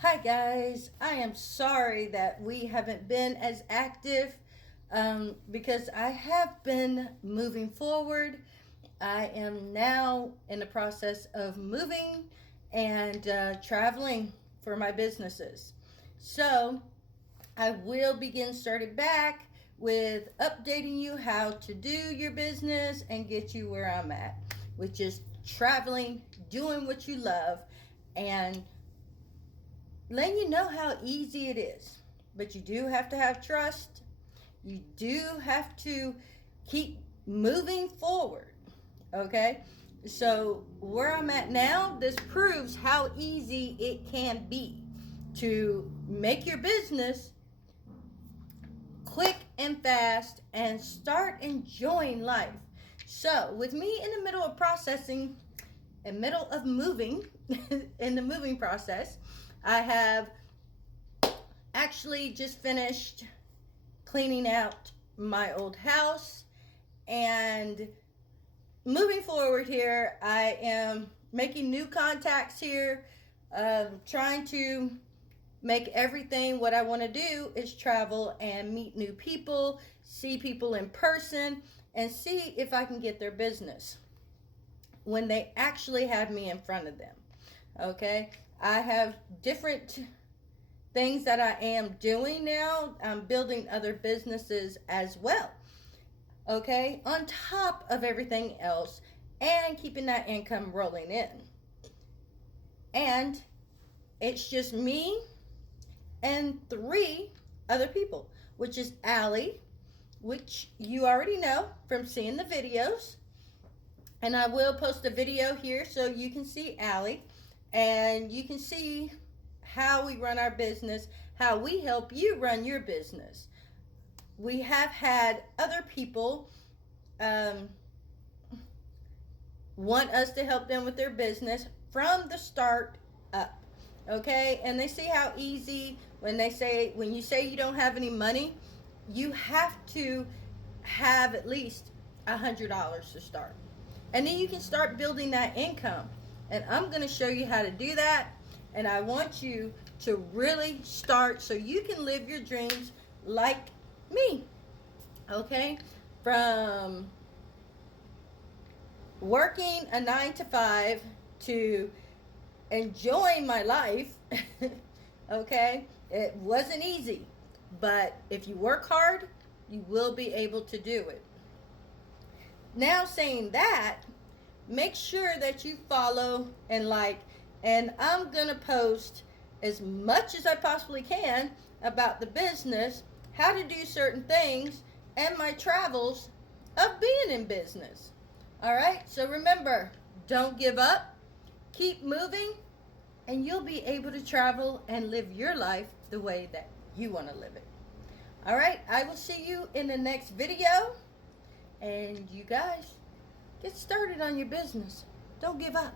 Hi guys, I am sorry that we haven't been as active because I have been moving forward. I am now in the process of moving and traveling for my businesses. So I will begin starting back with updating you how to do your business and get you where I'm at, which is traveling, doing what you love, and letting you know how easy it is. But you do have to have trust. You do have to keep moving forward. Okay? So, where I'm at now, this proves how easy it can be to make your business quick and fast and start enjoying life. So, with me in the middle of processing, in the middle of moving, in the moving process, I have actually just finished cleaning out my old house, and moving forward here, I am making new contacts here, trying to make everything. What I want to do is travel and meet new people, see people in person, and see if I can get their business when they actually have me in front of them. Okay, I have different things that I am doing now. I'm building other businesses as well. Okay, on top of everything else, and keeping that income rolling in. And it's just me and three other people, which is Allie, which you already know from seeing the videos. And I will post a video here so you can see Allie and you can see how we run our business, how we help you run your business. We have had other people want us to help them with their business from the start up. Okay, and they see how easy when you say you don't have any money, you have to have at least $100 to start, and then you can start building that income. And I'm going to show you how to do that, and I want you to really start so you can live your dreams like me. Okay, from working a 9 to 5 to enjoying my life. Okay, it wasn't easy, but if you work hard, you will be able to do it. Now, saying that, make sure that you follow and like, and I'm gonna post as much as I possibly can about the business, how to do certain things, and my travels of being in business. All right, so remember, don't give up, keep moving, and you'll be able to travel and live your life the way that you want to live it. All right, I will see you in the next video, and you guys get started on your business. Don't give up.